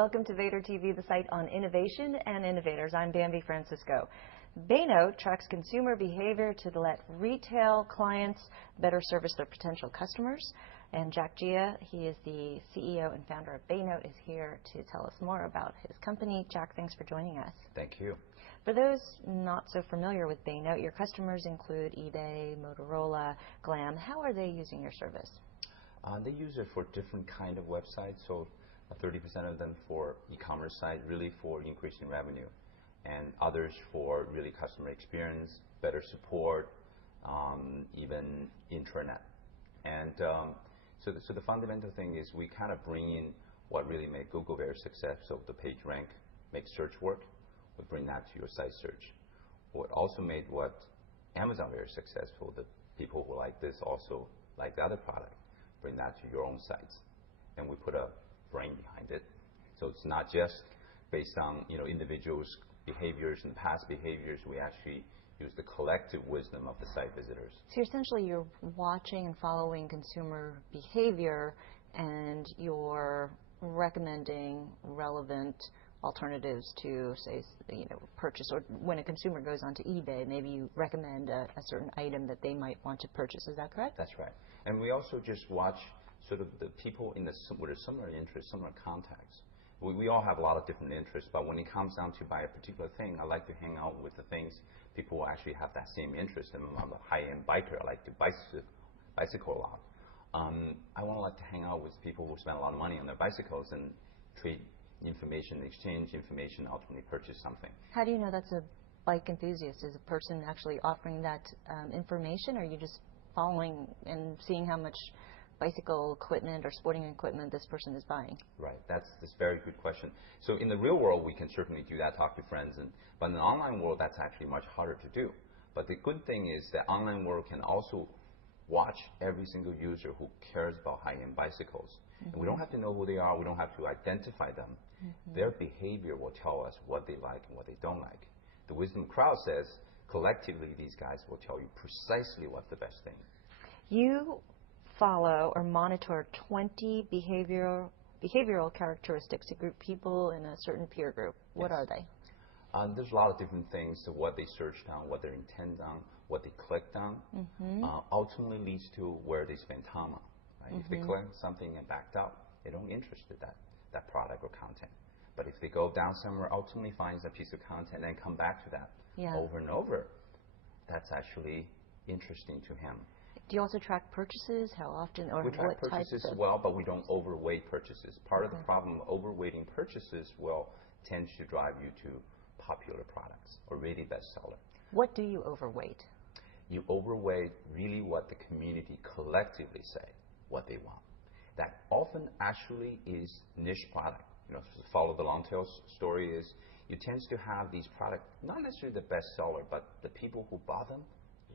Welcome to Vader TV, the site on innovation and innovators. I'm Bambi Francisco. Baynote tracks consumer behavior to let retail clients better service their potential customers. And Jack Jia, he is the CEO and founder of Baynote, is here to tell us more about his company. Jack, thanks for joining us. Thank you. For those not so familiar with Baynote, your customers include eBay, Motorola, Glam. How are they using your service? They use it for different kind of websites. So 30% of them for e-commerce site, really for increasing revenue, and others for really customer experience, better support, even intranet. And so the fundamental thing is we kind of bring in what really made Google very successful. The page rank, make search work. We bring that to your site search. What also made what Amazon very successful, the people who like this also like the other product, bring that to your own sites. And we put a brain behind it. So it's not just based on individuals' behaviors and past behaviors. We actually use the collective wisdom of the site visitors. So essentially you're watching and following consumer behavior and you're recommending relevant alternatives to, say, purchase. Or when a consumer goes onto eBay, maybe you recommend a certain item that they might want to purchase. Is that correct? That's right. And we also just watch sort of the people with a similar interest, similar contacts. We all have a lot of different interests, but when it comes down to buy a particular thing, I like to hang out with the things people who actually have that same interest. And I'm a high-end biker. I like to bicycle a lot. I want to like to hang out with people who spend a lot of money on their bicycles and trade information, exchange information, ultimately purchase something. How do you know that's a bike enthusiast? Is a person actually offering that information, or are you just following and seeing how much bicycle equipment or sporting equipment this person is buying? Right, that's a very good question. So in the real world, we can certainly do that, talk to friends, but in the online world, that's actually much harder to do. But the good thing is that online world can also watch every single user who cares about high-end bicycles. Mm-hmm. And we don't have to know who they are. We don't have to identify them. Mm-hmm. Their behavior will tell us what they like and what they don't like. The wisdom crowd says, collectively, these guys will tell you precisely what's the best thing. You follow or monitor 20 behavioral characteristics to group people in a certain peer group. What are they? There's a lot of different things to what they searched on, what they intend on, what they clicked on. Mm-hmm. Ultimately leads to where they spend time on. Right? Mm-hmm. If they click something and backed out, they don't interested that product or content. But if they go down somewhere, ultimately finds a piece of content and come back to that over and over, that's actually interesting to him. Do you also track purchases? How often or we track purchases as well, but we don't overweight purchases. Part of the problem of overweighting purchases tends to drive you to popular products or really bestseller. What do you overweight? You overweight really what the community collectively say, what they want. That often actually is niche product. Follow the long tail story is you tend to have these products, not necessarily the bestseller, but the people who bought them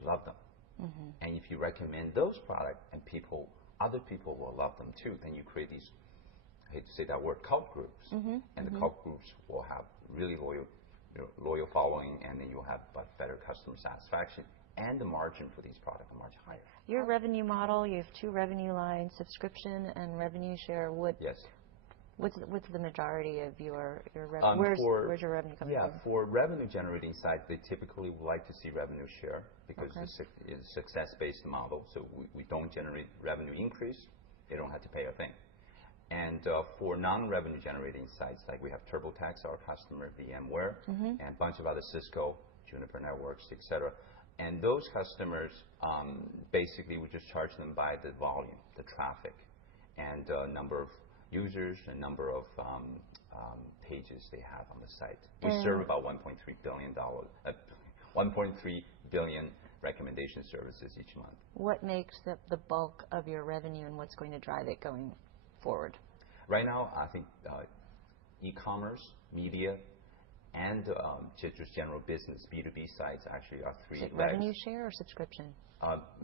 love them. Mm-hmm. And if you recommend those products and other people will love them too, then you create these, I hate to say that word, cult groups. Mm-hmm. And the cult groups will have really loyal following, and then you'll have better customer satisfaction, and the margin for these products are much higher. Your revenue model, you have two revenue lines, subscription and revenue share. Yes. What's the majority of your revenue? Where's your revenue coming from? Yeah, for revenue generating sites, they typically would like to see revenue share because it's a success-based model. So we don't generate revenue increase. They don't have to pay a thing. And for non-revenue generating sites, like we have TurboTax, our customer, VMware, and a bunch of other Cisco, Juniper Networks, etc. And those customers, basically, we just charge them by the volume, the traffic, and number of users, and number of pages they have on the site. We serve about 1.3 billion recommendation services each month. What makes the bulk of your revenue, and what's going to drive it going forward? Right now, I think e-commerce, media, and just general business, B2B sites actually are three legs. Revenue share or subscription?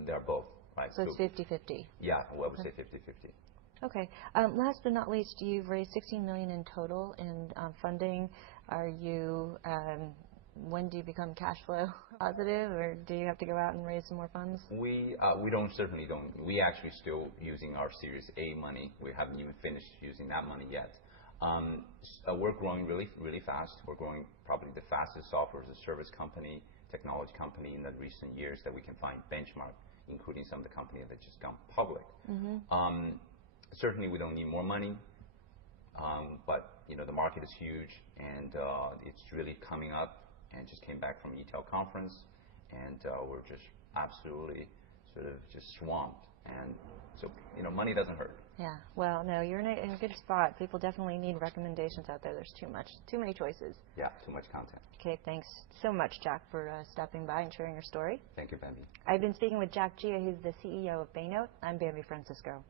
They're both. Right? So it's 50-50? Yeah, I would say 50-50. Okay. Last but not least, you've raised $16 million in total in funding. When do you become cash flow positive, or do you have to go out and raise some more funds? We certainly don't. We actually still using our Series A money. We haven't even finished using that money yet. We're growing really fast. We're growing probably the fastest software as a service company, technology company in the recent years that we can find benchmark, including some of the companies that just gone public. Certainly, we don't need more money, but the market is huge, and it's really coming up. And just came back from ETEL conference, and we're just absolutely sort of just swamped. And so money doesn't hurt. Yeah. Well, no, you're in a good spot. People definitely need recommendations out there. There's too many choices. Yeah, too much content. Okay, thanks so much, Jack, for stopping by and sharing your story. Thank you, Bambi. I've been speaking with Jack Jia, who's the CEO of Baynote. I'm Bambi Francisco.